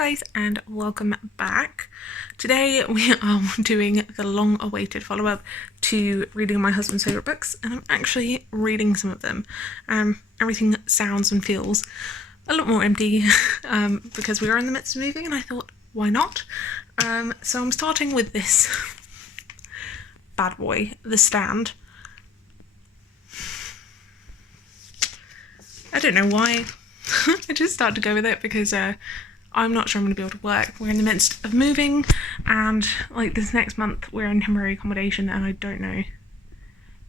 guys, and welcome back. Today we are doing the long-awaited follow-up to reading my husband's favourite books, and I'm actually reading some of them. Everything sounds and feels a lot more empty because we are in the midst of moving, and I thought, why not? So I'm starting with this bad boy, The Stand. I don't know why. I just started to go with it because I'm not sure I'm going to be able to work. We're in the midst of moving, and like this next month we're in temporary accommodation, and I don't know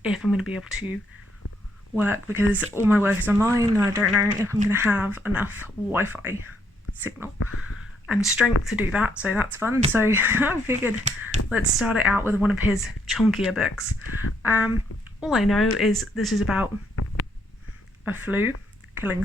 if I'm going to be able to work because all my work is online, and I don't know if I'm going to have enough Wi-Fi signal and strength to do that, so that's fun. So I figured let's start it out with one of his chunkier books. All I know is this is about a flu killing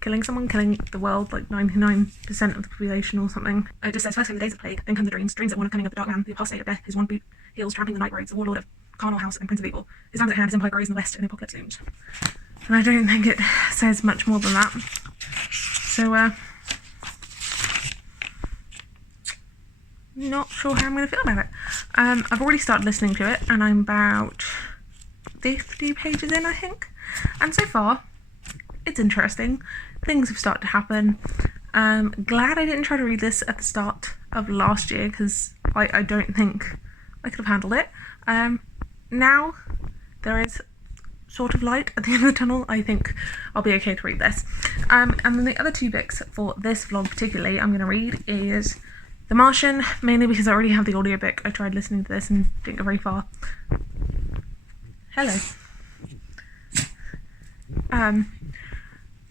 the world, like 99% of the population or something. It just says, first came the days of plague, then come the dreams that one of coming of the dark man, the apostate of death, his one boot heels trampling the night roads, the warlord of carnal house and prince of evil. His hands at hand, his empire grows in the west, and the apocalypse looms. And I don't think it says much more than that. So, not sure how I'm going to feel about it. I've already started listening to it, and I'm about 50 pages in, I think. And so far, it's interesting. Things have started to happen. Glad I didn't try to read this at the start of last year because I don't think I could have handled it. Now there is sort of light at the end of the tunnel. I think I'll be okay to read this. And then the other two books for this vlog particularly I'm going to read is The Martian, mainly because I already have the audiobook. I tried listening to this and didn't go very far. Hello.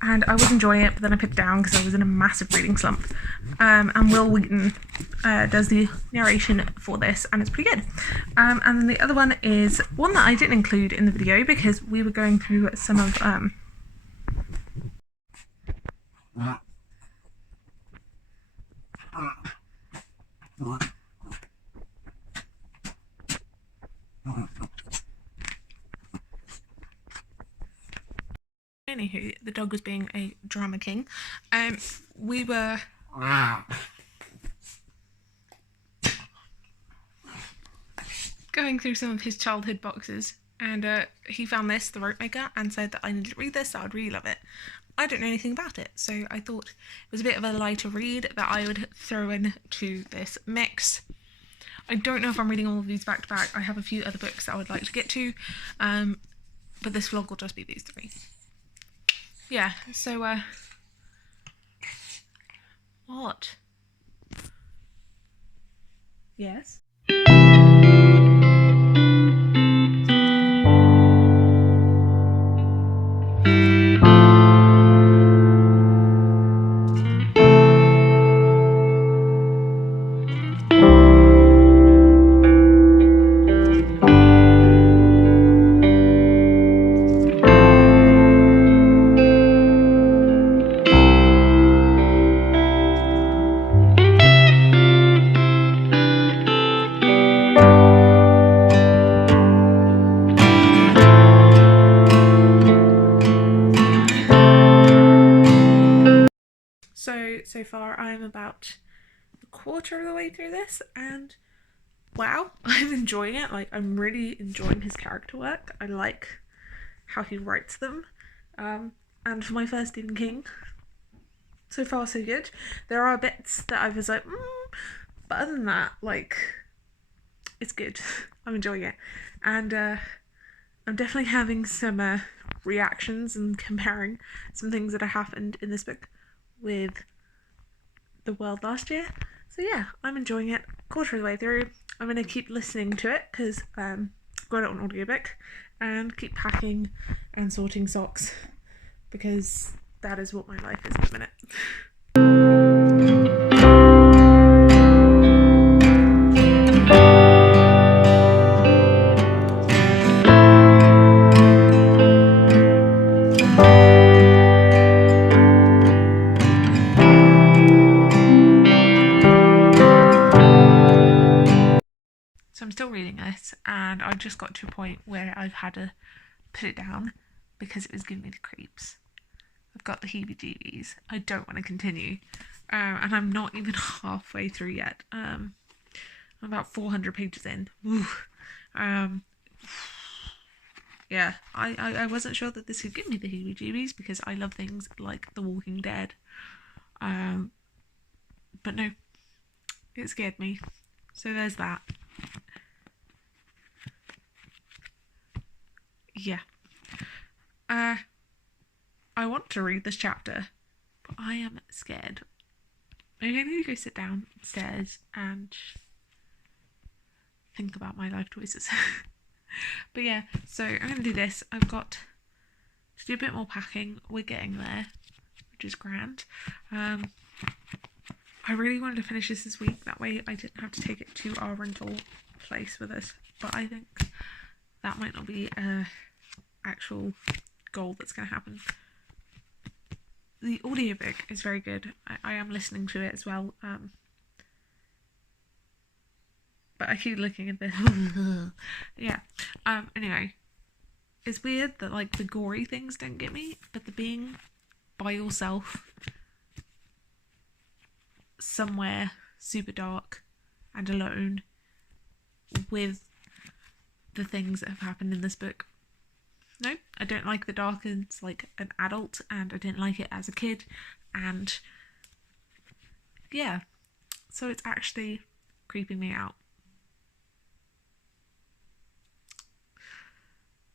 And I was enjoying it, but then I put it down because I was in a massive reading slump. And Will Wheaton does the narration for this, and it's pretty good. And then the other one is one that I didn't include in the video because we were going through some of Anywho, the dog was being a drama king. We were going through some of his childhood boxes, and he found this, The Rope Maker, and said that I needed to read this, so I'd really love it. I don't know anything about it, so I thought it was a bit of a lighter read that I would throw in to this mix. I don't know if I'm reading all of these back to back. I have a few other books that I would like to get to, but this vlog will just be these three. Yeah, so, what? Yes? So far I'm about a quarter of the way through this, and wow, I'm enjoying it. Like, I'm really enjoying his character work. I like how he writes them. And for my first Stephen King, so far so good. There are bits that I was like, but other than that, like, it's good. I'm enjoying it. And I'm definitely having some reactions and comparing some things that have happened in this book with the world last year. So yeah, I'm enjoying it. Quarter of the way through, I'm going to keep listening to it because I've got it on audiobook, and keep packing and sorting socks because that is what my life is at the minute. So I'm still reading this, and I just got to a point where I've had to put it down because it was giving me the creeps. I've got the heebie-jeebies. I don't want to continue. And I'm not even halfway through yet. I'm about 400 pages in. Ooh. Yeah, I wasn't sure that this would give me the heebie-jeebies because I love things like The Walking Dead. But no, it scared me. So there's that. Yeah. I want to read this chapter, but I am scared. I'm going to go sit downstairs and think about my life choices. But yeah, so I'm going to do this. I've got to do a bit more packing. We're getting there, which is grand. I really wanted to finish this week. That way I didn't have to take it to our rental place with us. But I think that might not be a actual goal that's going to happen. The audiobook is very good. I am listening to it as well. But I keep looking at this. Yeah. Anyway, it's weird that like the gory things don't get me, but the being by yourself somewhere super dark and alone with the things that have happened in this book. No, I don't like the dark as like an adult, and I didn't like it as a kid, and yeah, so it's actually creeping me out.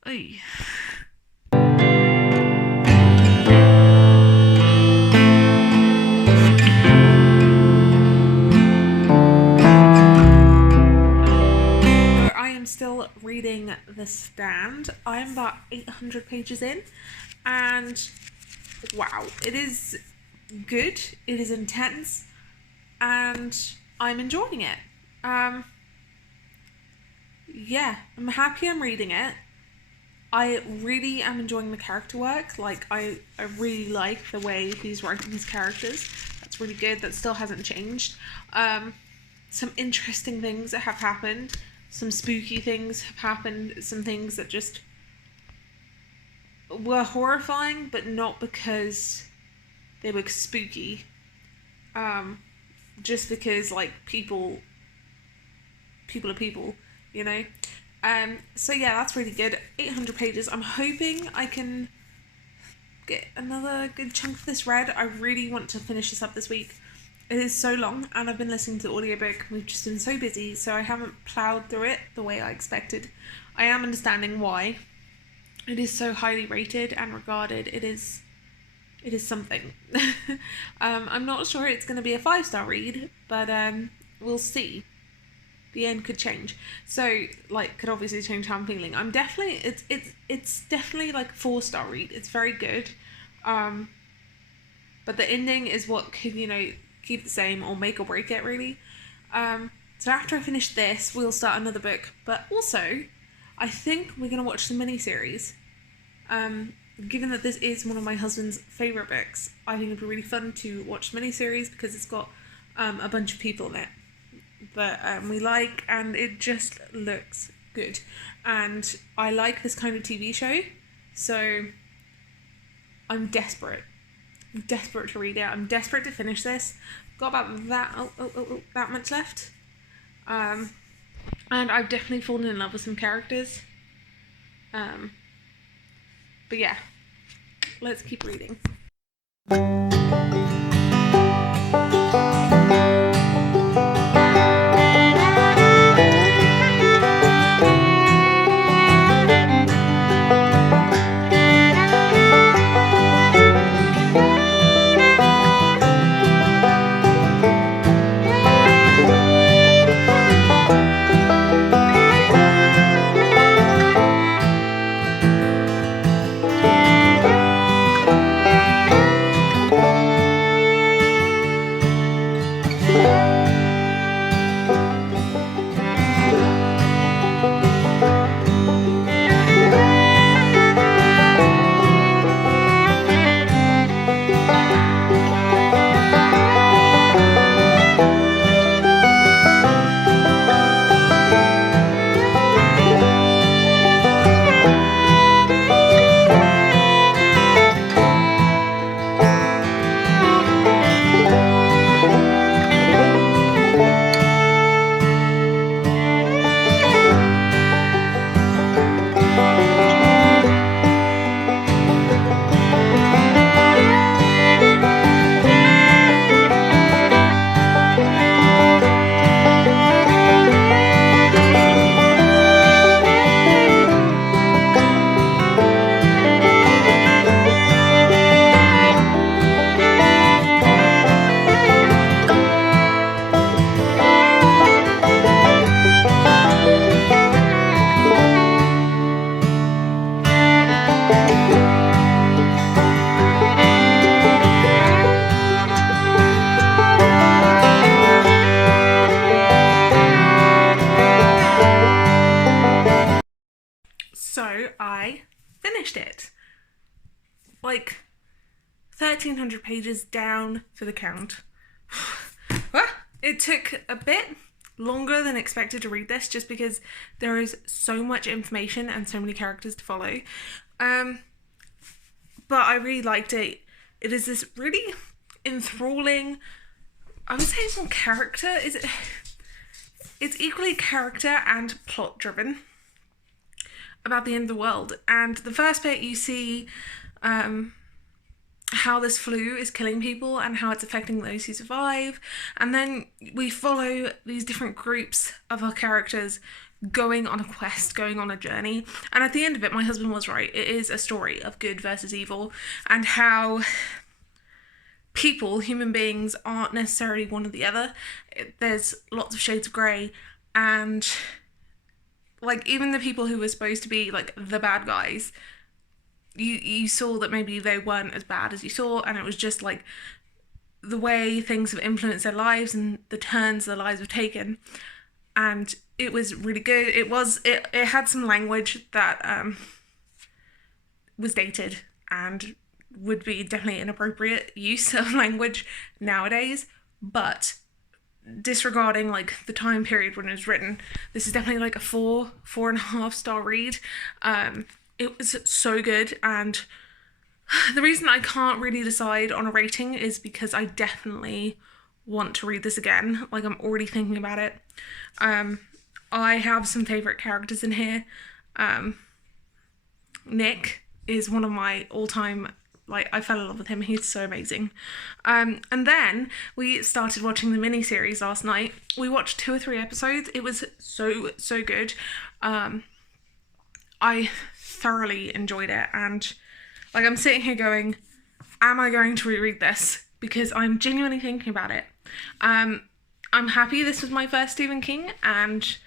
Oy. I am still reading The Stand. I'm about 800 pages in, and wow, it is good, it is intense, and I'm enjoying it. Yeah, I'm happy I'm reading it. I really am enjoying the character work. Like, I really like the way he's writing his characters. That's really good. That still hasn't changed. Some interesting things that have happened. Some spooky things have happened. Some things that just were horrifying, but not because they were spooky. Just because, like, people are people, you know? So yeah, that's really good. 800 pages. I'm hoping I can get another good chunk of this read. I really want to finish this up this week. It is so long, and I've been listening to the audiobook. We've just been so busy, so I haven't ploughed through it the way I expected. I am understanding why. It is so highly rated and regarded. It is something. I'm not sure it's going to be a 5-star read, but we'll see. The end could change. So, like, could obviously change how I'm feeling. I'm definitely, it's definitely like a 4-star read. It's very good. But the ending is what could, keep the same or make or break it, really. So after I finish this, we'll start another book. But also, I think we're going to watch the miniseries. Given that this is one of my husband's favourite books, I think it'd be really fun to watch the miniseries because it's got a bunch of people in it that we like, and it just looks good, and I like this kind of TV show, so I'm desperate to read it. I'm desperate to finish this. Got about that much left, and I've definitely fallen in love with some characters, but yeah, let's keep reading. like 1,300 pages down for the count. Well, it took a bit longer than expected to read this, just because there is so much information and so many characters to follow. But I really liked it. It is this really enthralling, I would say it's more character. It's equally character and plot driven about the end of the world. And the first bit you see how this flu is killing people and how it's affecting those who survive. And then we follow these different groups of our characters going on a quest, going on a journey. And at the end of it, my husband was right. It is a story of good versus evil, and how people, human beings, aren't necessarily one or the other. There's lots of shades of grey, and like even the people who were supposed to be like the bad guys, you saw that maybe they weren't as bad as you saw, and it was just like the way things have influenced their lives and the turns their lives have taken. And it was really good. It had some language that was dated and would be definitely inappropriate use of language nowadays, but disregarding like the time period when it was written, this is definitely like a 4.5 star read. It was so good, and the reason I can't really decide on a rating is because I definitely want to read this again. Like, I'm already thinking about it. I have some favourite characters in here. Nick is one of my all-time, like, I fell in love with him. He's so amazing. And then we started watching the mini-series last night. We watched 2 or 3 episodes. It was so good. I thoroughly enjoyed it, and like I'm sitting here going, am I going to reread this? Because I'm genuinely thinking about it. I'm happy this was my first Stephen King, and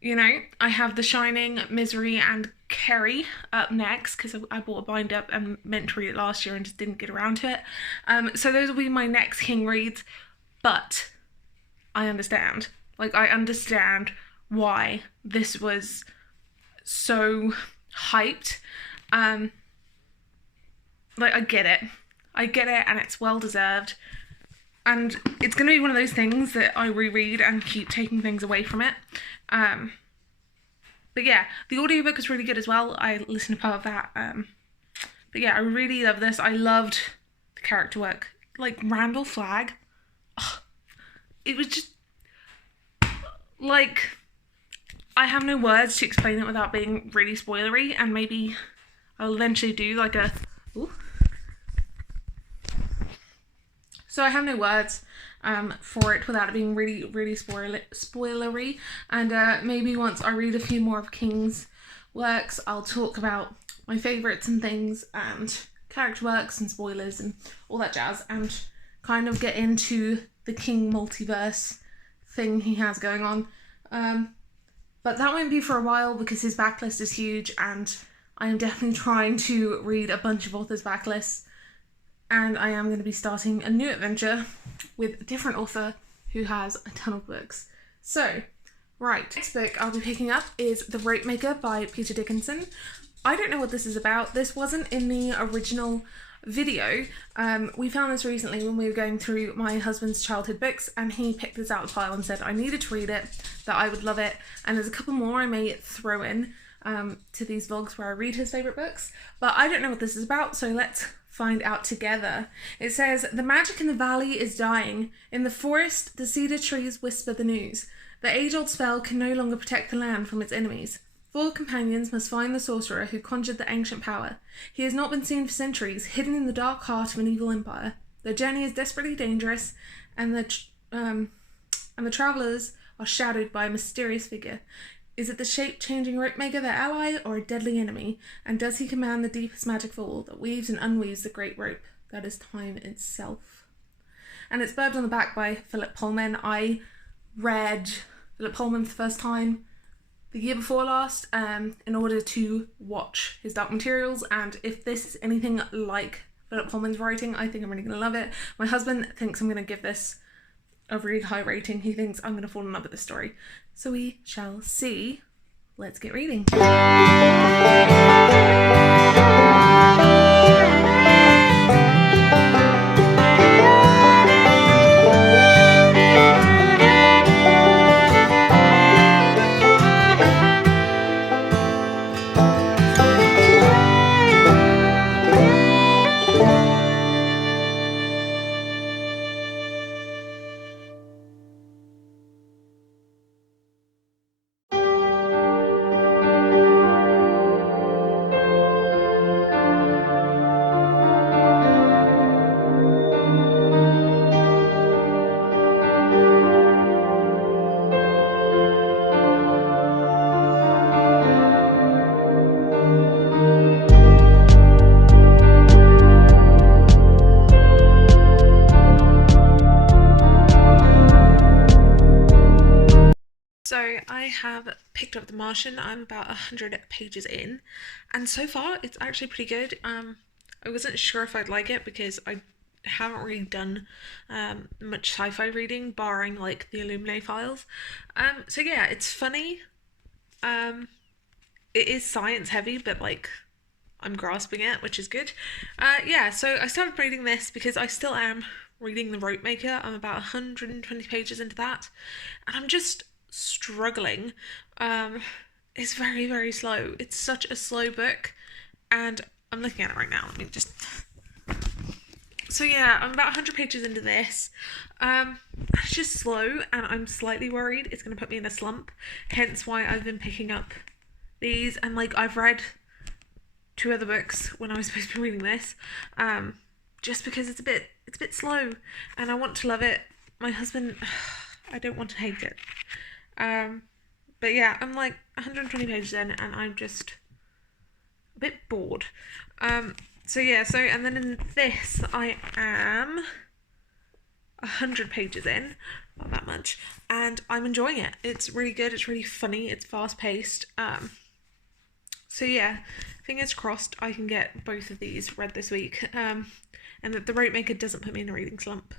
you know, I have The Shining, Misery and Carrie up next, because I bought a bind up and meant to read it last year and just didn't get around to it. So those will be my next King reads, but I understand. Like, I understand why this was so hyped. Like, I get it, and it's well deserved, and it's gonna be one of those things that I reread and keep taking things away from it. But yeah, the audiobook is really good as well. I listened to part of that. But yeah, I really love this. I loved the character work. Like, Randall Flagg, it was just like, I have no words to explain it without being really spoilery, and maybe I'll eventually do like a... Ooh. So I have no words for it without it being really spoilery, and maybe once I read a few more of King's works, I'll talk about my favourites and things, and character works and spoilers and all that jazz, and kind of get into the King multiverse thing he has going on. But that won't be for a while because his backlist is huge, and I am definitely trying to read a bunch of authors' backlists, and I am going to be starting a new adventure with a different author who has a ton of books. So, right, next book I'll be picking up is The Rope Maker by Peter Dickinson. I don't know what this is about. This wasn't in the original video. We found this recently when we were going through my husband's childhood books, and he picked this out of the pile and said I needed to read it, that I would love it, and there's a couple more I may throw in to these vlogs where I read his favourite books, but I don't know what this is about, so let's find out together. It says, the magic in the valley is dying. In the forest, the cedar trees whisper the news. The age-old spell can no longer protect the land from its enemies. 4 companions must find the sorcerer who conjured the ancient power. He has not been seen for centuries, hidden in the dark heart of an evil empire. Their journey is desperately dangerous, and the travellers are shadowed by a mysterious figure. Is it the shape-changing rope maker, their ally, or a deadly enemy? And does he command the deepest magic of all that weaves and unweaves the great rope that is time itself? And it's burped on the back by Philip Pullman. I read Philip Pullman for the first time the year before last in order to watch his Dark Materials, and if this is anything like Philip Pullman's writing, I think I'm really going to love it. My husband thinks I'm going to give this a really high rating. He thinks I'm going to fall in love with this story. So we shall see. Let's get reading. So I have picked up The Martian. I'm about 100 pages in, and so far it's actually pretty good. I wasn't sure if I'd like it because I haven't really done much sci-fi reading, barring like the Illuminae files. So yeah, it's funny. It is science heavy, but like I'm grasping it, which is good. Yeah, so I started reading this because I still am reading The Rope Maker. I'm about 120 pages into that, and I'm just struggling. It's very, very slow. It's such a slow book, and I'm looking at it right now. Let me just. So yeah, I'm about 100 pages into this. It's just slow, and I'm slightly worried it's going to put me in a slump. Hence why I've been picking up these, and like I've read 2 other books when I was supposed to be reading this. Just because it's a bit slow, and I want to love it. My husband, I don't want to hate it. But yeah, I'm like 120 pages in, and I'm just a bit bored. So yeah, and then in this, I am 100 pages in, not that much, and I'm enjoying it. It's really good, it's really funny, it's fast paced. So yeah, fingers crossed I can get both of these read this week, and that The Rope Maker doesn't put me in a reading slump.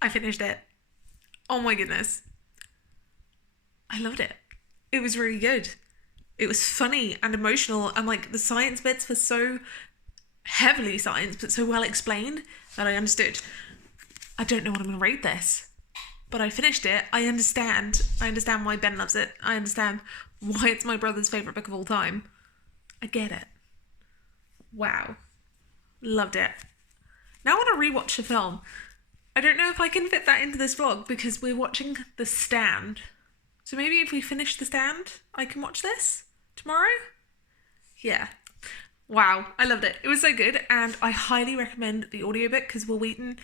I finished it. Oh my goodness. I loved it. It was really good. It was funny and emotional, and like the science bits were so heavily science but so well explained that I understood. I don't know what I'm going to rate this, but I finished it. I understand why Ben loves it. I understand why it's my brother's favourite book of all time. I get it. Wow. Loved it. Now I want to rewatch the film. I don't know if I can fit that into this vlog because we're watching The Stand. So maybe if we finish The Stand, I can watch this tomorrow? Yeah. Wow, I loved it. It was so good, and I highly recommend the audiobook because Will Wheaton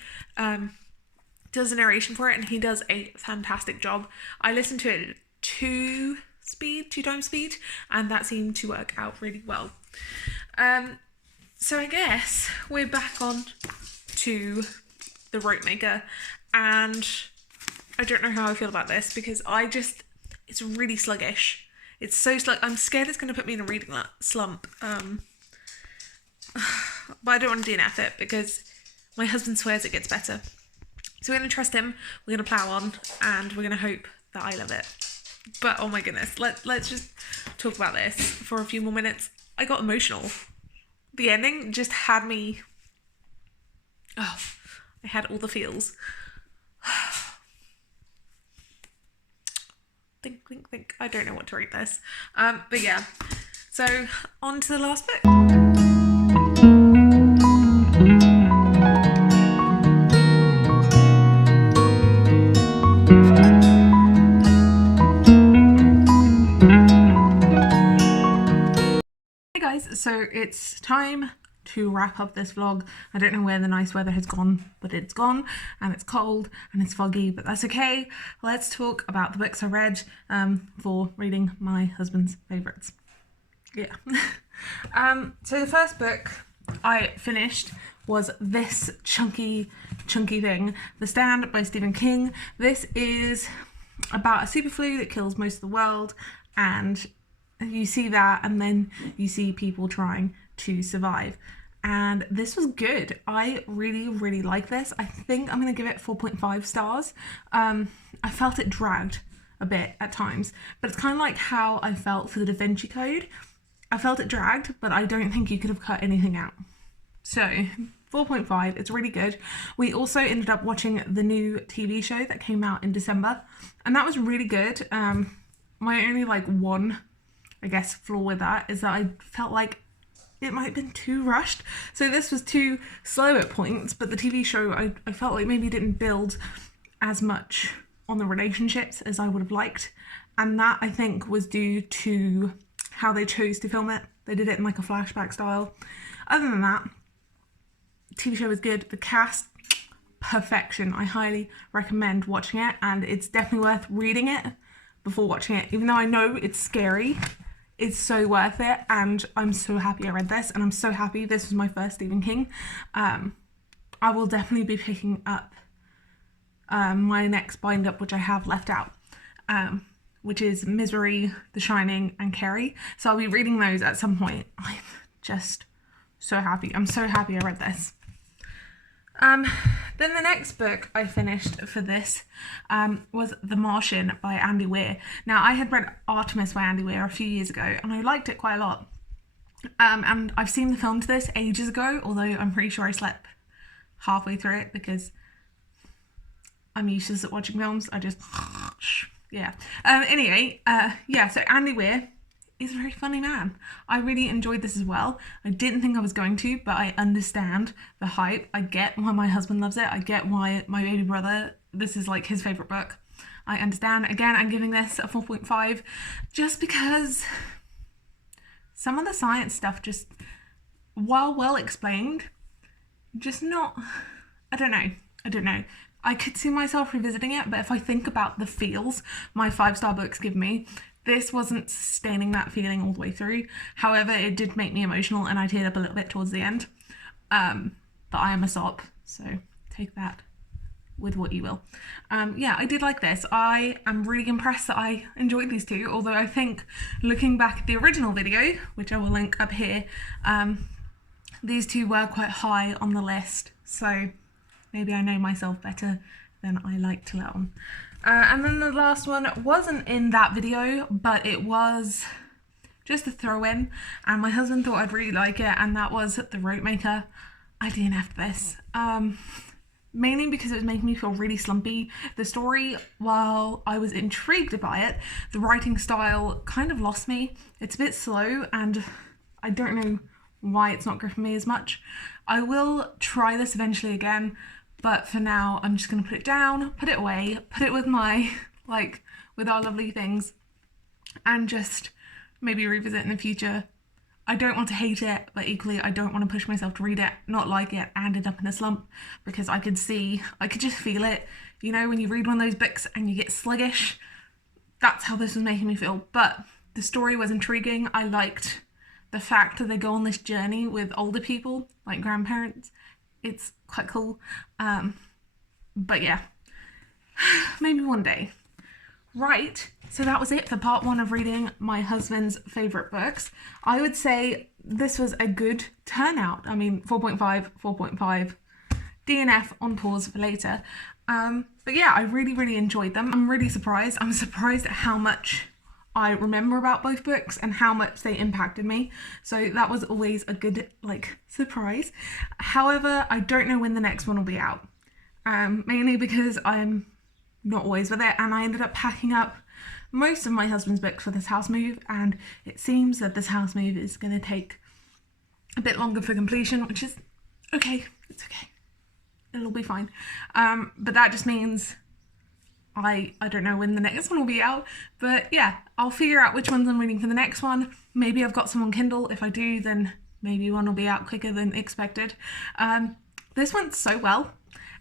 does a narration for it, and he does a fantastic job. I listened to it 2 times speed, and that seemed to work out really well. So I guess we're back on to The Rope Maker, and I don't know how I feel about this because it's really sluggish. It's so slug. I'm scared it's going to put me in a reading slump. But I don't want to DNF it because my husband swears it gets better. So we're going to trust him, we're going to plow on, and we're going to hope that I love it. But oh my goodness, let's just talk about this for a few more minutes. I got emotional. The ending just had me... Oh, I had all the feels. Think. I don't know what to rate this. But yeah. So, on to the last book. Hey guys, so it's time to wrap up this vlog. I don't know where the nice weather has gone, but it's gone, and it's cold and it's foggy, but that's okay. Let's talk about the books I read for reading my husband's favourites. Yeah. So the first book I finished was this chunky thing, The Stand by Stephen King. This is about a super flu that kills most of the world, and you see that, and then you see people trying to survive. And this was good. I really like this. I think I'm going to give it 4.5 stars. I felt it dragged a bit at times, but it's kind of like how I felt for the Da Vinci Code. I felt it dragged, but I don't think you could have cut anything out. So 4.5, it's really good. We also ended up watching the new TV show that came out in December, and that was really good. My only one I guess, flaw with that is that I felt like it might have been too rushed. So this was too slow at points, but the TV show, I felt like maybe didn't build as much on the relationships as I would have liked. And that, I think, was due to how they chose to film it. They did it in like a flashback style. Other than that, TV show was good. The cast, perfection. I highly recommend watching it, and it's definitely worth reading it before watching it. Even though I know it's scary, it's so worth it, and I'm so happy I read this, and I'm so happy this was my first Stephen King. I will definitely be picking up my next bind up, which I have left out, which is Misery, The Shining, and Carrie. So I'll be reading those at some point. I'm just so happy. I'm so happy I read this. Then the next book I finished for this was The Martian by Andy Weir. Now, I had read Artemis by Andy Weir a few years ago, and I liked it quite a lot. And I've seen the film to this ages ago, although I'm pretty sure I slept halfway through it because I'm useless at watching films. I just, yeah. Anyway, yeah, so Andy Weir is a very funny man. I really enjoyed this as well. I didn't think I was going to, but I understand the hype. I get why my husband loves it. I get why my baby brother, this is like his favourite book. I understand. Again, I'm giving this a 4.5 just because some of the science stuff just, while well explained, just not, I don't know. I could see myself revisiting it, but if I think about the feels my 5-star books give me, this wasn't sustaining that feeling all the way through. However, it did make me emotional, and I teared up a little bit towards the end. But I am a sop, so take that with what you will. Yeah, I did like this. I am really impressed that I enjoyed these two, although I think looking back at the original video, which I will link up here, these two were quite high on the list, so maybe I know myself better than I like to let on. And then the last one wasn't in that video, but it was just a throw-in, and my husband thought I'd really like it, and that was The Rope Maker. I DNF'd this, mainly because it was making me feel really slumpy. The story, while I was intrigued by it, the writing style kind of lost me. It's a bit slow, and I don't know why it's not gripping me as much. I will try this eventually again, but for now, I'm just going to put it down, put it away, put it with my, like, with our lovely things, and just maybe revisit in the future. I don't want to hate it, but equally, I don't want to push myself to read it, not like it, and end up in a slump, because I could just feel it. You know, when you read one of those books and you get sluggish, that's how this was making me feel. But the story was intriguing. I liked the fact that they go on this journey with older people, like grandparents. It's quite cool. But yeah, maybe one day. Right, so that was it for part 1 of reading my husband's favourite books. I would say this was a good turnout. I mean, 4.5, DNF on pause for later. But yeah, I really, really enjoyed them. I'm really surprised. I'm surprised at how much I remember about both books and how much they impacted me. So that was always a good, like, surprise. However, I don't know when the next one will be out. Mainly because I'm not always with it, and I ended up packing up most of my husband's books for this house move, and it seems that this house move is going to take a bit longer for completion, which is okay. It's okay. It'll be fine. But that just means I don't know when the next one will be out, but yeah, I'll figure out which ones I'm reading for the next one. Maybe I've got some on Kindle. If I do, then maybe one will be out quicker than expected. This went so well,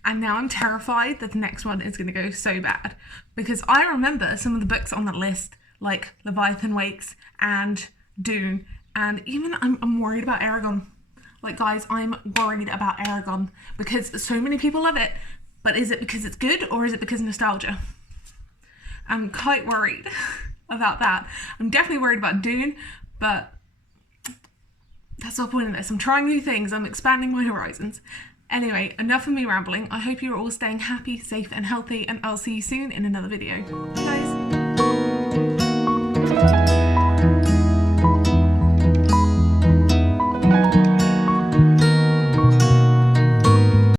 and now I'm terrified that the next one is going to go so bad, because I remember some of the books on the list, like Leviathan Wakes and Dune, and even I'm worried about Aragon. Like, guys, I'm worried about Aragon because so many people love it, but is it because it's good or is it because of nostalgia? I'm quite worried about that. I'm definitely worried about Dune, but that's the point of this. I'm trying new things. I'm expanding my horizons. Anyway, enough of me rambling. I hope you're all staying happy, safe, and healthy, and I'll see you soon in another video. Bye, guys.